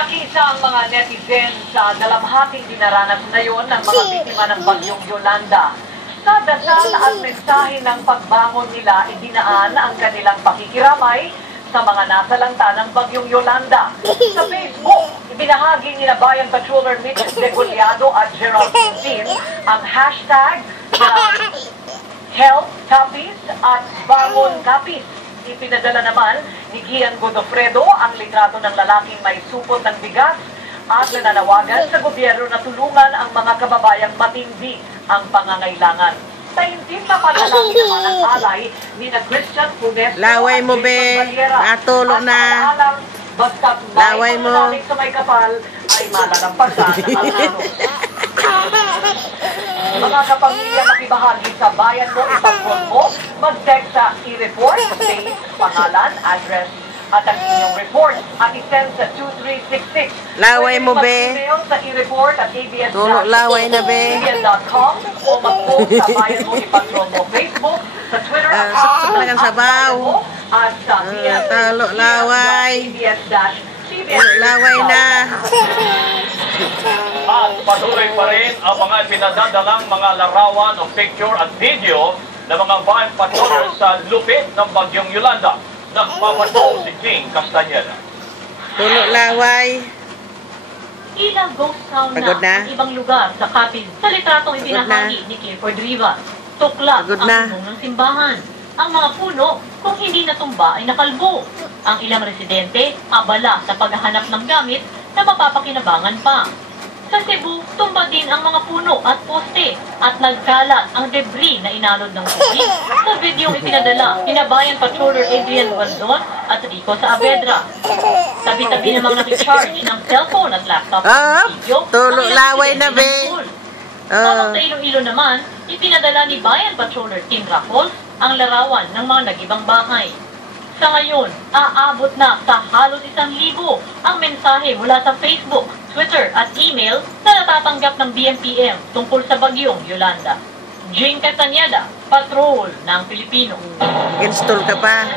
Nakita ang mga netizen sa dalamhating dinaranas ngayon ng mga biktima ng bagyong Yolanda. Sa dasal at mensahe ng pagbangon nila, idinaan ang kanilang pakikiramay sa mga nasalanta ng bagyong Yolanda. Sa Facebook, ibinahagi ni Bayan Patroller Mitch Degollado at Gerald Quintin ang hashtag Help Capis at Bangon Capis. Ipinadala naman ni Gian Godofredo ang litrato ng lalaking may supot ng bigas at nananawagan sa gobyerno na tulungan ang mga kababayang matindi ang pangangailangan. Taintin na panalangin naman ang alay ni na Christian Funes. Laway mo, be. Natulo na. Basta laway mo. Sa may kapal ay malalampasan ang halos. Mga kapamilya makibahagi sa bayan mo, ipag-call mo, mag-text sa i-report, date, pangalan, address, at ang inyong report at i-send sa 2366. Laway mo, be. Mag-email sa i-report at abs.com tulog laway na, be. o mag-post sa bayan mo, ipag-call mo, Facebook, sa Twitter account, talagang sabaw. At sa talo laway. Laway na. At patuloy pa rin ang mga pinadadalang mga larawan o picture at video ng mga bayan patrollers sa lupit ng bagyong Yolanda. Nagpapatrol si King Castañeda. Tulog laway. Ilang ghost town na ang ibang lugar sa Capiz sa litratong ibinahagi ni Clifford Rivas. Tukla ang punong ng simbahan. Ang mga puno, kung hindi natumba, ay nakalbo. Ang ilang residente, abala sa paghahanap ng gamit na mapapakinabangan pa. Sa Cebu, tumba din ang mga puno at poste at nagkalat ang debris na inalod ng tubig. Sa videong ipinadala, Bayan Patroller Adrian Valdon at Rico Saavedra. Tabi-tabi namang nakicharge ng cellphone at laptop ng video. Tulog laway na, be. Sa Iloilo naman, ipinadala ni Bayan Patroller Tim Raffles ang larawan ng mga nagibang bahay. Sa ngayon, aabot na sa halos 1,000 ang mensahe mula sa Facebook, Twitter at email na natatanggap ng BMPM tungkol sa bagyong Yolanda. Jing Castañeda, Patrol ng Pilipino. Install ka pa.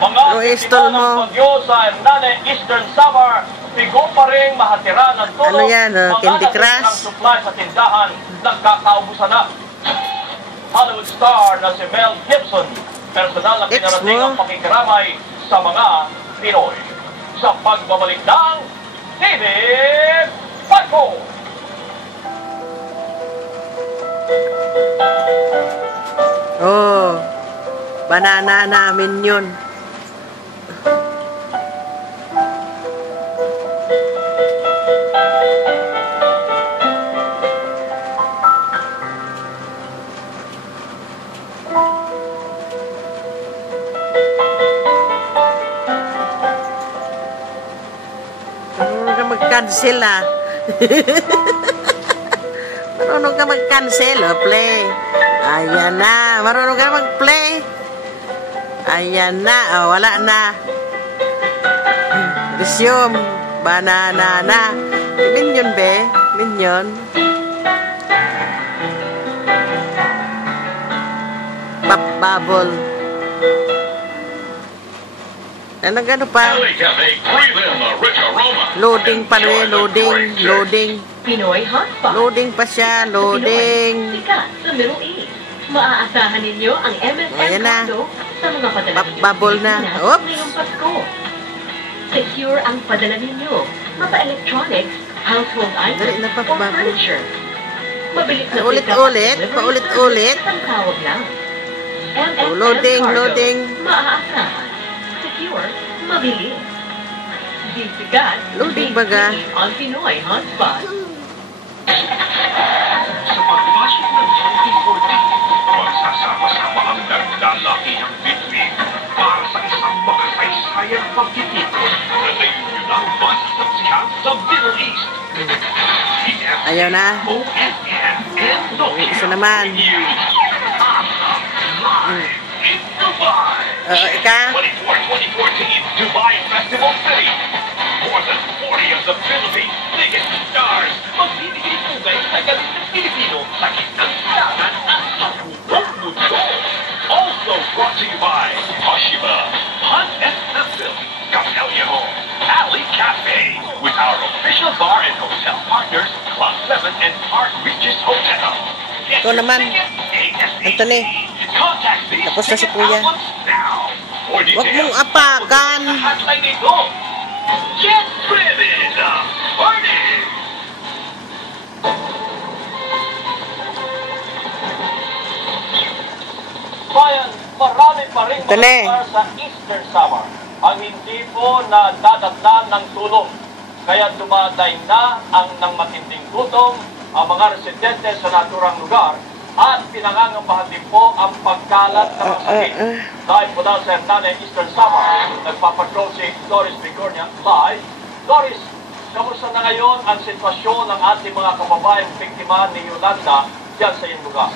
Mga biktima ng bagyo sa Hernane, Eastern Samar, pigo pa rin mahatira ng tulong. Ano yan? Candy Crush? Mga supply sa tindahan, nagkakaubusan na. Hollywood star na si Mel Gibson, personal na pinarating ang pakikiramay sa mga Pinoy. Sa pagbabalik ng TV Patrol! Oh, banana namin yun. Mag-cancel marunong ka mag-cancel play. Ayan na, marunong ka mag-play. Ayan na, wala na. Resume. Banana na. Minion, be. Minion. Pop bubble. Ano gano pa? Loading pa rin, loading. Pinoy Hotspot. Loading pa siya, loading. Sikat sa Middle East. Maaasahan ninyo ang MSN Condo sa mga padala ninyo. Bubble na. Oops. Ngayong Pasko. Secure ang padala ninyo. Mapa-electronics, household items, o furniture. Mabilis na paulit-ulit. Isang tawag lang. MSN Loading. Maaasahan. Secure, mabilis. Sikat, loading baga. On Pinoy Hotspot. Sa pagpasok ng 2014, magsasama-sama ang naglalaki ng bituin para sa isang makasaysayang pagtitipon na nagmulang basa sa sikat sa Middle East. Ayaw na. Isa naman. Ika? 2014 Dubai Festival City. More than 40 of the Philippines' biggest stars magbibigay pugay sa galing ng Pilipino sa kitang silangan at sa buong mundo. Also brought to you by Toshiba, Hunt and Cecil, Capelio, Alley Cafe, our official bar and hotel partners, Club 7 and Park Regis Hotel. Get Ikaw naman, ASAP. Anthony. Contact these Tapos na si ticket Kuya. outlets now. For Huwag details, mong apakan. hotline nito. Get driven! Party! Bayan, marami pa rin Ito na eh. lugar sa Eastern Samar ang hindi po na dadatnan ng tulong. Kaya dumadayn na ang ng matinding gutom ang mga residente sa naturang lugar at pinangangambahan din po ang pagkalat ng mga sakit. Dahil po daw sa Hernana, Eastern Samar, nagpapatrol si Doris Bigornia live. Doris, kamusta na ngayon ang sitwasyon ng ating mga kababayang biktima ni Yolanda dyan sa iyong lugar?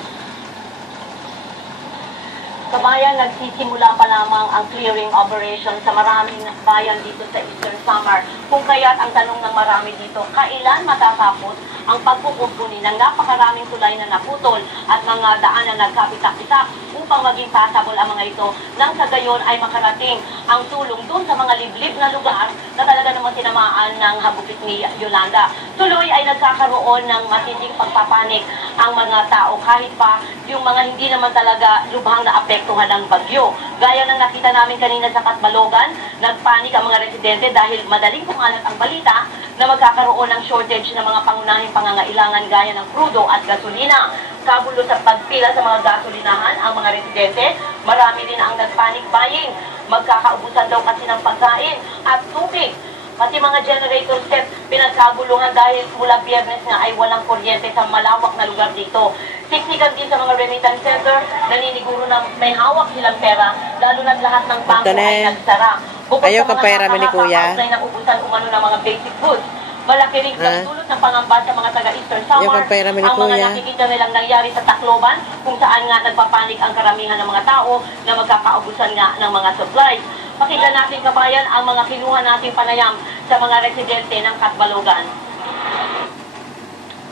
Kabayan, nagsisimula pa lamang ang clearing operation sa maraming bayan dito sa Eastern Samar. Kung kaya't ang tanong ng marami dito, kailan matatapos ang pagkukumpuni ng napakaraming tulay na naputol at mga daan na nagkapitak-pitak upang maging pasabol ang mga ito nang sa gayon ay makarating ang tulong dun sa mga liblib na lugar na talaga namang tinamaan ng hagupit ni Yolanda. Tuloy ay nagkakaroon ng matinding pagpapanik ang mga tao kahit pa yung mga hindi naman talaga lubhang naapektuhan ng bagyo. Gaya ng nakita namin kanina sa Katbalogan, nagpanik ang mga residente dahil madaling kumalat ang balita na magkakaroon ng shortage ng mga pangunahing pangangailangan gaya ng krudo at gasolina. Kagulo sa pagpila sa mga gasolinahan ang mga residente, marami din ang nagpanic buying. Magkakaubusan daw kasi ng pagkain at tubig. Pati mga generator set pinagkaguluhan dahil mula Biyernes nga ay walang kuryente sa malawak na lugar dito. Siksikan din sa mga remittance center, naniniguro na may hawak silang pera, lalo na lahat ng bangko ay nagsara. Ayaw ka pera ni Kuya. Ay naubusan umano ng mga basic goods. Malaki rin ang dulot ng pangamba sa mga taga-Eastern Samar. Ang mga nakikita nilang nangyari sa Tacloban, kung saan nga nagpapanik ang karamihan ng mga tao na magkakaubusan nga ng mga supplies. Pakinggan natin, kabayan, ang mga kinuha nating panayam sa mga residente ng Katbalogan.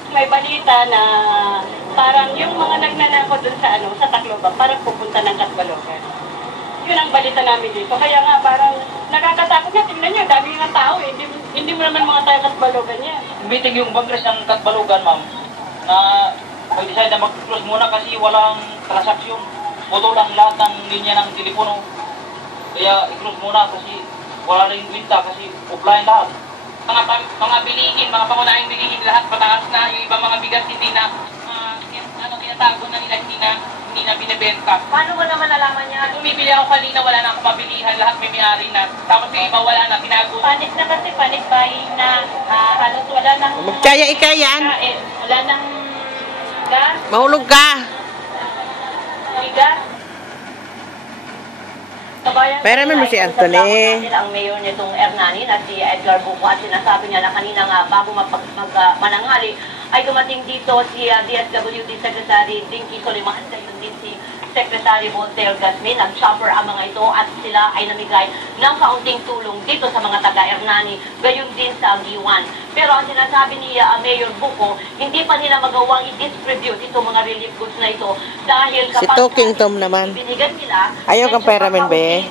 May balita na parang yung mga nagnanako dun sa Tacloban, parang pupunta ng Katbalogan. Yun ang balita namin dito. Kaya nga parang nakakatakot nga. Tingnan nyo, dami nga tao eh. Hindi mo naman mga tayo Katbalogan yan. Meeting yung bangkres ng Katbalogan, ma'am, na mag-decide na mag-close muna kasi walang transaksyon. Putol ang lahat ng linya ng telepono. Kaya i-close muna kasi wala rin winta kasi offline lahat. Mga bilihin, mga pangunahing bilihin, lahat pataas na. Yung ibang mga bigas hindi na, tinatago na nila, hindi na binibenta. Paano mo naman nalaman niya? Bumibili ako kanina, wala na akong mabilihan, lahat may may-ari na. Tapos yung iba wala na, tinago. Panik na kasi, panik buying na halos wala nang... Magkaya-ika yan. Wala nang gas, Mahulog ka. bigas. Kabayan, Pero naman si Anthony. Ang mayor nitong Hernani na si Edgar Buco at sinasabi niya na kanina nga bago mananghali ay dumating dito si DSWD Secretary Dinky Soliman, gayon din si Secretary Voltaire Gasmin. Nag-shopper ang mga ito at sila ay namigay ng kaunting tulong dito sa mga taga-Hernani, gayon din sa Giwan. Pero ang sinasabi ni Mayor Buco, hindi pa nila magawang i-distribute itong mga relief goods na ito dahil Si Talking Tom naman. binigyan nila, Ayaw kang pera, men, be.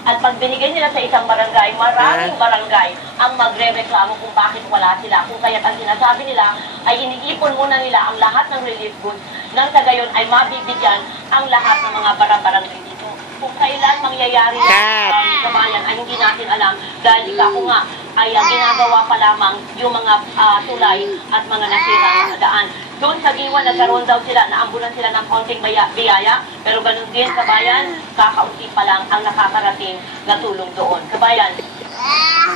at pag binigay nila sa isang barangay, maraming barangay ang magre-reklamo kung bakit wala sila. Kung kaya't ang sinasabi nila ay iniipon muna nila ang lahat ng relief goods nang sa gayon ay mabibigyan ang lahat ng mga barangay dito. Kung kailan mangyayari ang kabayan ay hindi natin alam dahil ako nga ay ginagawa pa lamang yung mga tulay at mga nasira na daan. Doon sa Giwan, nagkaroon daw sila, naambulan sila ng konting biyaya, pero ganun din, kabayan, kakaunti pa lang ang nakakarating na tulong doon. Kabayan.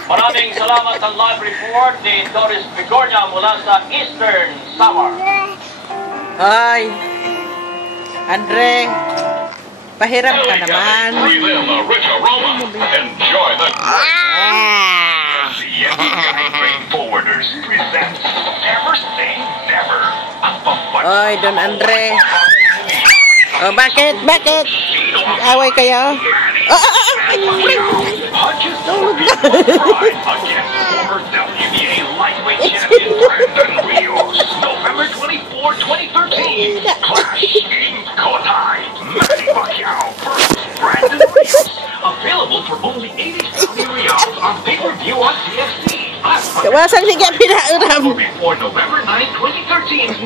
Maraming salamat sa live report ni Doris Bigornia mula sa Eastern Samar. Ay, Andre, pahiram ka naman. Breathe in the rich aroma. Enjoy the Yeti Freight Forwarders presents Never Say Never. Oy, Don Andre. Oh, bakit? Bakit? Away kayo? Punches against former WBA lightweight champion Brandon Rios. November 24, 2013. Clash in Cotai. Manny Pacquiao versus Brandon Rios. Available for only 80 Saudi Riyals on pay-per-view on TFC. Last Wasang hindi ka pinauram. before November 9, 2013,